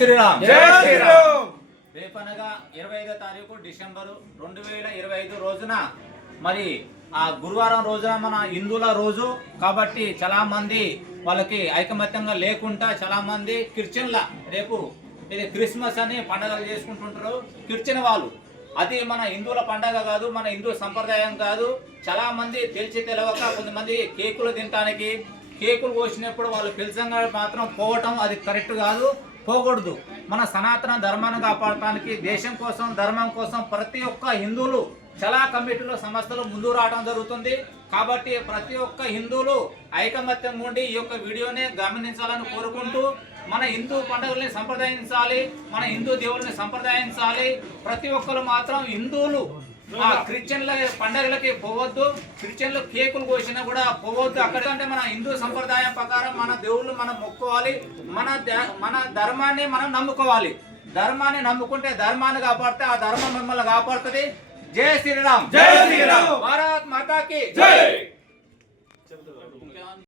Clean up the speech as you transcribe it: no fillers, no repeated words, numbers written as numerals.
శ్రీరామ్. జై శ్రీరామ్. రేపనగా 25వ తారీఖు డిసెంబరు 2025 రోజున మరి ఆ గురువారం రోజున మన హిందువుల రోజు కాబట్టి చాలా మంది వాళ్ళకి ఐకమత్యంగా లేకుండా చాలా మంది క్రిస్టియన్ల రేపు ఇది క్రిస్మస్ అని పండగలు చేసుకుంటుంటారు. క్రిస్టియన్ వాళ్ళు అది మన హిందువుల పండగ కాదు, మన హిందూ సంప్రదాయం కాదు. చాలా మంది తెలిసి తెలవక కొంతమంది కేకులు తినడానికి కేకులు కోసినప్పుడు వాళ్ళు పిలిచంగా మాత్రం పోవటం అది కరెక్ట్ కాదు, పోకూడదు. మన సనాతన ధర్మాన్ని కాపాడటానికి దేశం కోసం ధర్మం కోసం ప్రతి ఒక్క హిందువులు చాలా కమిటీలు సంస్థలు ముందు రావడం జరుగుతుంది. కాబట్టి ప్రతి ఒక్క హిందువులు ఐకమత్యం ఉండి ఈ యొక్క వీడియోని గమనించాలని కోరుకుంటూ మన హిందూ పండుగల్ని సంప్రదాయించాలి, మన హిందూ దేవుళ్ళని సంప్రదాయించాలి. ప్రతి ఒక్కరు మాత్రం హిందువులు క్రిస్టియన్ల పండుగలకి పోవద్దు, క్రిస్టియన్లు కేకులు కోసినా కూడా పోవద్దు. అక్కడికంటే మన హిందూ సంప్రదాయం ప్రకారం మన దేవుళ్ళు మనం మొక్కుకోవాలి, మన ధర్మాన్ని మనం నమ్ముకోవాలి. ధర్మాన్ని నమ్ముకుంటే ధర్మాన్ని కాపాడితే ఆ ధర్మం మిమ్మల్ని కాపాడుతుంది. జై శ్రీరామ్. జై శ్రీరామ్. భారత్ మాతాకి జై.